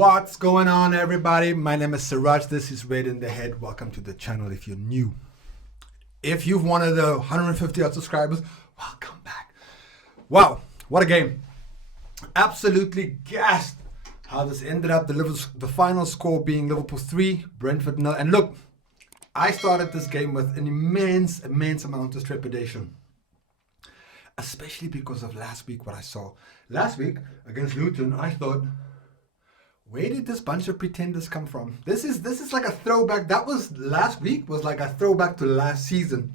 What's going on, everybody? My name is Siraj. This is Red in the Head. Welcome to the channel if you're new. If you've one of the 150 odd subscribers, welcome back. Wow, what a game. Absolutely gassed how this ended up. The final score being Liverpool 3, Brentford 0. And look, I started this game with an immense amount of trepidation. Especially because of last week, what I saw. Last week, against Luton, I thought, where did this bunch of pretenders come from? This is like a throwback. That was last week, was like a throwback to last season.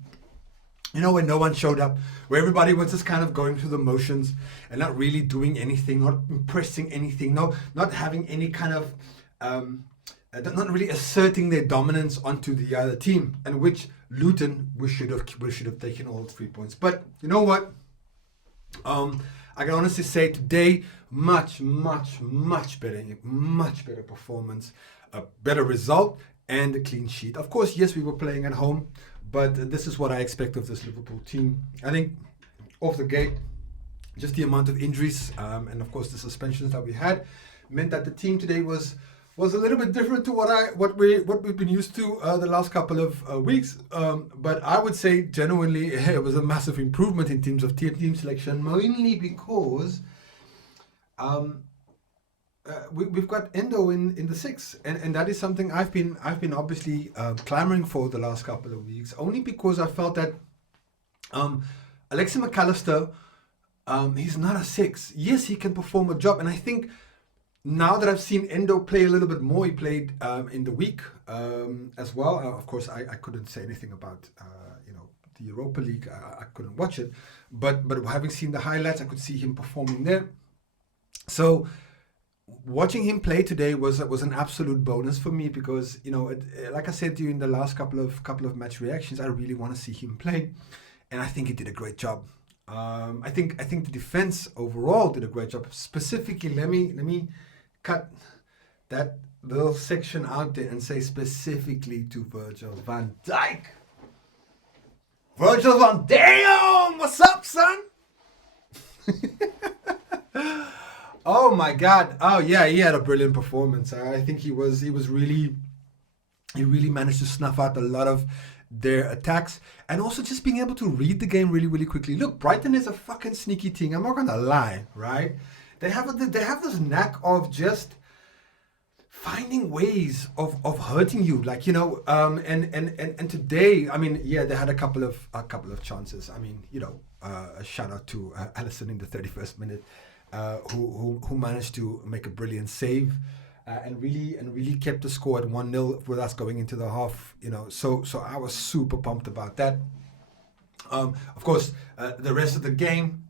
You know, when no one showed up, where everybody was just kind of going through the motions and not really doing anything, not impressing anything, not having any kind of, not really asserting their dominance onto the other team, and which Luton we should have taken all 3 points. But you know what? I can honestly say today, much better performance, a better result, and a clean sheet. Of course, yes, we were playing at home, but this is what I expect of this Liverpool team. I think off the gate, just the amount of injuries and of course the suspensions that we had meant that the team today was a little bit different to what we've been used to the last couple of weeks. But I would say genuinely it was a massive improvement in terms of team selection, mainly because we've got Endo in the six, and that is something I've been obviously clamoring for the last couple of weeks, only because I felt that Alexi McAllister, he's not a six. Yes, he can perform a job, and I think now that I've seen Endo play a little bit more, he played in the week as well. Of course, I couldn't say anything about the Europa League. I couldn't watch it, but having seen the highlights, I could see him performing there. So watching him play today was an absolute bonus for me, because like I said during the last couple of match reactions, I really want to see him play, and I think he did a great job. I think the defense overall did a great job. Specifically, let me cut that little section out there and say specifically to Virgil van Dijk. Virgil van Dijk, what's up, son? Oh my God! Oh yeah, he had a brilliant performance. I think he really managed to snuff out a lot of their attacks, and also just being able to read the game really quickly. Look, Brighton is a fucking sneaky team. I'm not gonna lie, right? They have this knack of just finding ways of hurting you, and today, I mean, yeah, they had a couple of chances. I mean, a shout out to Alisson in the 31st minute, who managed to make a brilliant save. And really kept the score at 1-0 with us going into the half, so I was super pumped about that. Of course, the rest of the game,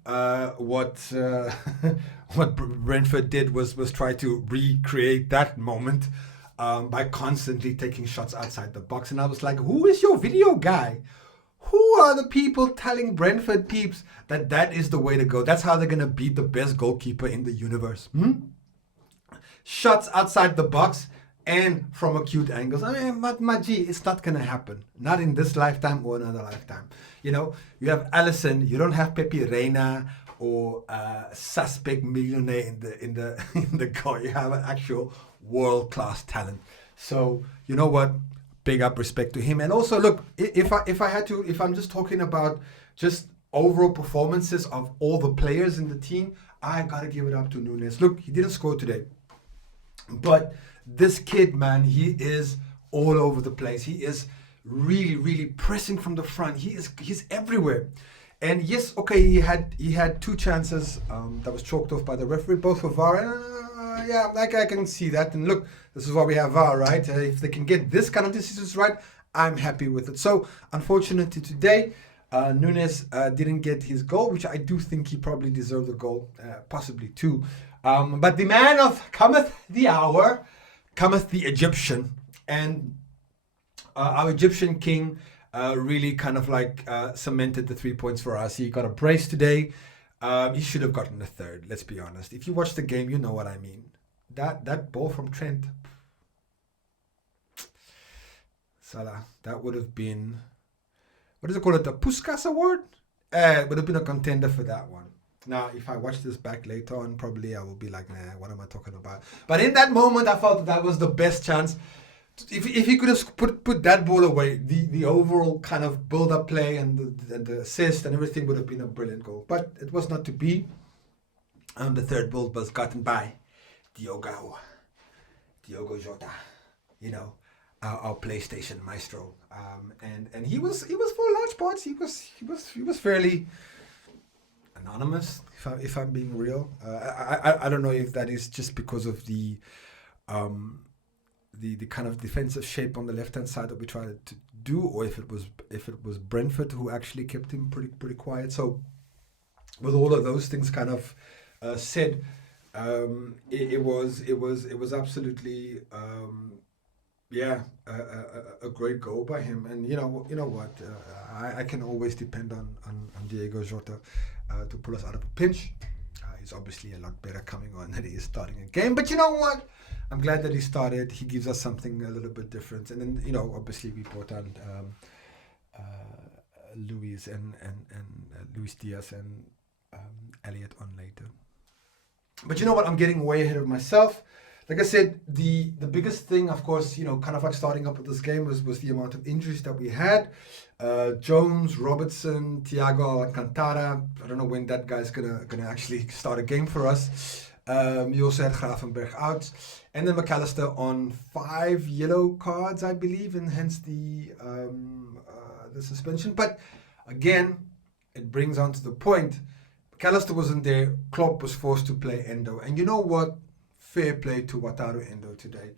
what Brentford did was try to recreate that moment by constantly taking shots outside the box, and I was like, who is your video guy? Who are the people telling Brentford peeps that is the way to go? That's how they're gonna beat the best goalkeeper in the universe. Shots outside the box and from acute angles. I mean, my G, it's not gonna happen. Not in this lifetime or another lifetime. You have Alisson. You don't have Pepe Reina or suspect millionaire in the goal. You have an actual world-class talent. So you know what? Big up respect to him. And also, look, if I'm just talking about just overall performances of all the players in the team, I gotta give it up to Nunez. Look, he didn't score today, but this kid, man, he is all over the place. He is really pressing from the front. He's everywhere. And yes, okay, he had two chances that was chalked off by the referee, both for VAR. Yeah, like I can see that. And look, this is why we have VAR, right? If they can get this kind of decisions right, I'm happy with it. So unfortunately today, Nunez didn't get his goal, which I do think he probably deserved a goal, possibly two. But the man of cometh the hour, cometh the Egyptian, and our Egyptian king really kind of cemented the 3 points for us. He got a brace today. He should have gotten a third, let's be honest. If you watch the game, you know what I mean. That ball from Trent, Salah, that would have been, what does it call it, the Puskas Award? It would have been a contender for that one. Now, if I watch this back later on, probably I will be like, nah, what am I talking about? But in that moment, I felt that was the best chance. If he could have put that ball away, the overall kind of build-up play and the assist and everything would have been a brilliant goal. But it was not to be. The third ball was gotten by Diogo Jota, our PlayStation maestro, and he was for large parts he was fairly anonymous, if I'm being real. I don't know if that is just because of the kind of defensive shape on the left hand side that we tried to do, or if it was Brentford who actually kept him pretty quiet. So with all of those things kind of said, it was absolutely a great goal by him. And you know what, I can always depend on Diogo Jota to pull us out of a pinch. He's obviously a lot better coming on than he is starting a game, but you know what, I'm glad that he started. He gives us something a little bit different. And then obviously we brought on Luis and Luis Diaz and Elliot on later. But you know what? I'm getting way ahead of myself. Like I said, the biggest thing, of course, kind of like starting up with this game was the amount of injuries that we had. Jones, Robertson, Thiago Alcantara. I don't know when that guy's gonna actually start a game for us. You also had Gravenberch out, and then McAllister on 5 yellow cards, I believe, and hence the suspension. But again, it brings on to the point. McAllister wasn't there. Klopp was forced to play Endo, and you know what? Fair play to Wataru Endo today.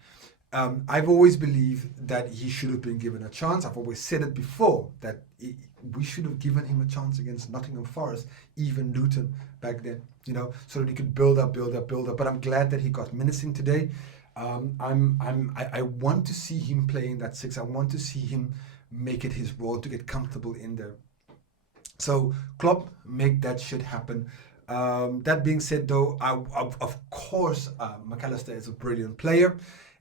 I've always believed that he should have been given a chance. I've always said it before, that we should have given him a chance against Nottingham Forest, even Luton back then, so that he could build up. But I'm glad that he got menacing today. I want to see him play in that 6. I want to see him make it his role to get comfortable in there. So Klopp, make that shit happen. That being said, though, of course, McAllister is a brilliant player.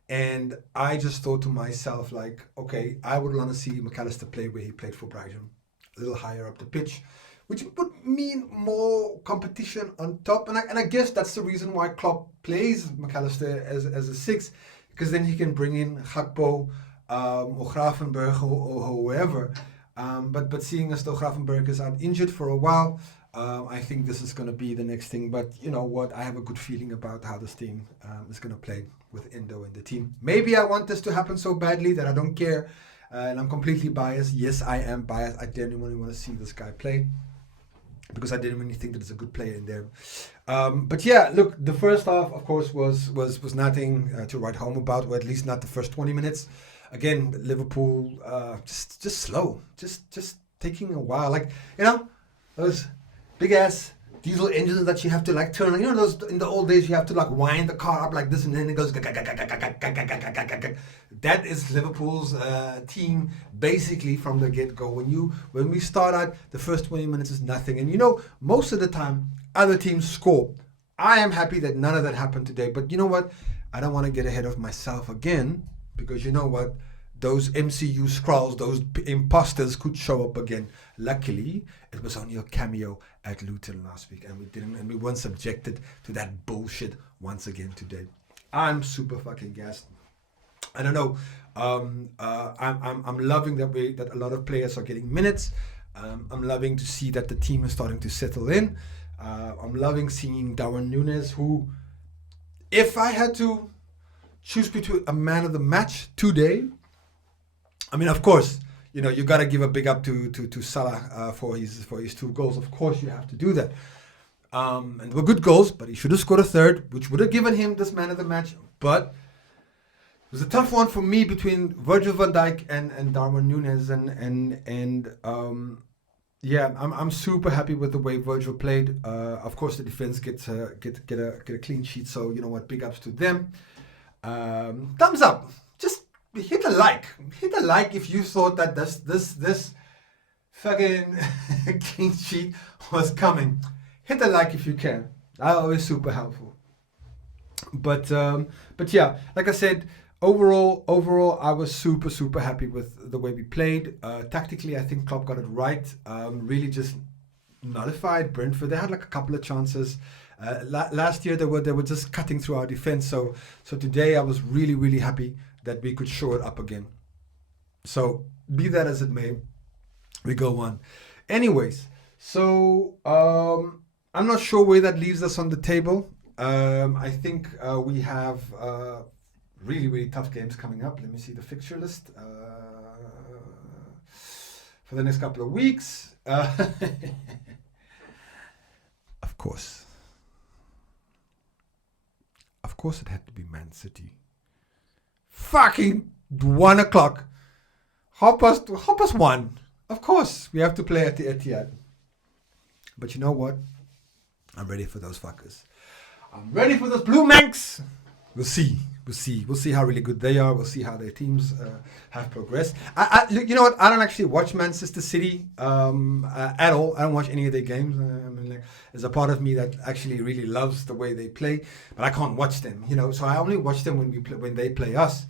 And I just thought to myself, like, okay, I would want to see McAllister play where he played for Brighton, a little higher up the pitch, which would mean more competition on top. And I guess that's the reason why Klopp plays McAllister as a 6, because then he can bring in Gakpo or Gravenberch or whoever. But seeing as though Gravenberch is out injured for a while, I think this is going to be the next thing. But you know what? I have a good feeling about how this team is going to play with Endo in the team. Maybe I want this to happen so badly that I don't care. And I'm completely biased. Yes, I am biased. I genuinely want to see this guy play, because I genuinely think that it's a good player in there. But yeah, look, the first half, of course, was nothing to write home about, or at least not the first 20 minutes. Again, Liverpool just slow, just taking a while. Like, those big ass diesel engines that you have to like turn. Those in the old days you have to like wind the car up like this, and then it goes. That is Liverpool's team basically from the get-go. When we start out, the first 20 minutes is nothing, and most of the time other teams score. I am happy that none of that happened today. But you know what? I don't want to get ahead of myself again, because you know what? Those MCU scrolls, those imposters could show up again. Luckily, it was only a cameo at Luton last week, and we weren't subjected to that bullshit once again today. I'm super fucking gassed. I don't know. I'm loving that a lot of players are getting minutes. I'm loving to see that the team is starting to settle in. I'm loving seeing Dijk Nunez, who, if I had to choose between a man of the match today, I mean, of course, you got to give a big up to Salah for his 2 goals. Of course, you have to do that. And they were good goals, but he should have scored a third, which would have given him this man of the match. But it was a tough one for me between Virgil van Dijk and Darwin Núñez, I'm super happy with the way Virgil played. Of course, the defense get a clean sheet, so you know what, big ups to them. Thumbs up. Just hit a like if you thought that this fucking clean sheet was coming. Hit a like if you can. That's always super helpful. But yeah, like I said, overall, I was super happy with the way we played. Tactically, I think Klopp got it right. Really just nullified Brentford. They had like a couple of chances. Last year they were just cutting through our defense. So today I was really happy that we could show it up again. So be that as it may, we go on. Anyways, so I'm not sure where that leaves us on the table. I think we have really tough games coming up. Let me see the fixture list for the next couple of weeks. Of course, it had to be Man City. Fucking 1 o'clock. Half past 1. Of course, we have to play at the Etihad. But you know what? I'm ready for those fuckers. I'm ready for those Blue Manx. We'll see how really good they are. We'll see how their teams have progressed. You know what? I don't actually watch Manchester City at all. I don't watch any of their games. I mean, like, there's a part of me that actually really loves the way they play, but I can't watch them. You know, so I only watch them when they play us.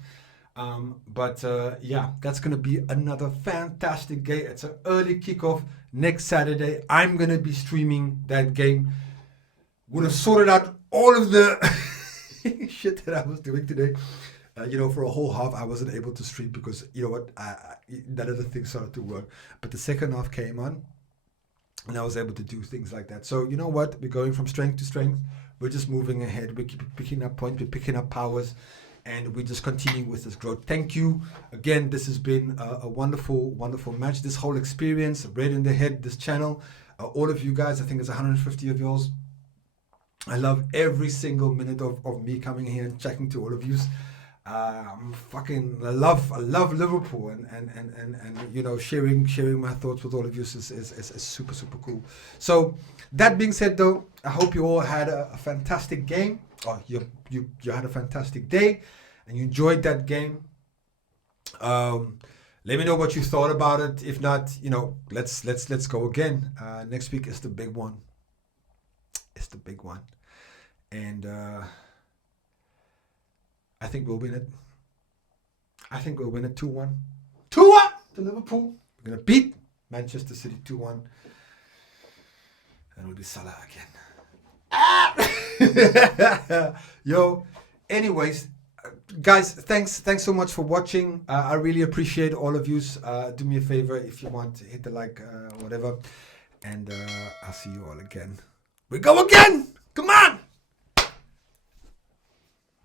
But yeah, that's going to be another fantastic game. It's an early kickoff next Saturday. I'm going to be streaming that game. Would have sorted out all of the shit that I was doing today. You know, for a whole half, I wasn't able to stream because, you know what, none of the things started to work. But the second half came on, and I was able to do things like that. So, you know what, we're going from strength to strength. We're just moving ahead. We keep picking up points. We're picking up powers. And we just continue with this growth. Thank you. Again, this has been a wonderful match. This whole experience, Red in the Head, this channel, all of you guys, I think it's 150 of yours. I love every single minute of me coming here and chatting to all of you. I love Liverpool and you know, sharing my thoughts with all of you is super cool. So that being said, though, I hope you all had a fantastic game. Oh, you had a fantastic day and you enjoyed that game. Let me know what you thought about it. If not, you know, let's go again. Next week is the big one. It's the big one. And I think we'll win it. I think we'll win it 2-1. 2-1 to Liverpool. We're going to beat Manchester City 2-1. And it'll be Salah again. Yo, anyways, guys, thanks so much for watching. I really appreciate all of you. Do me a favor if you want to hit the like, whatever, and I'll see you all again. We go again. Come on.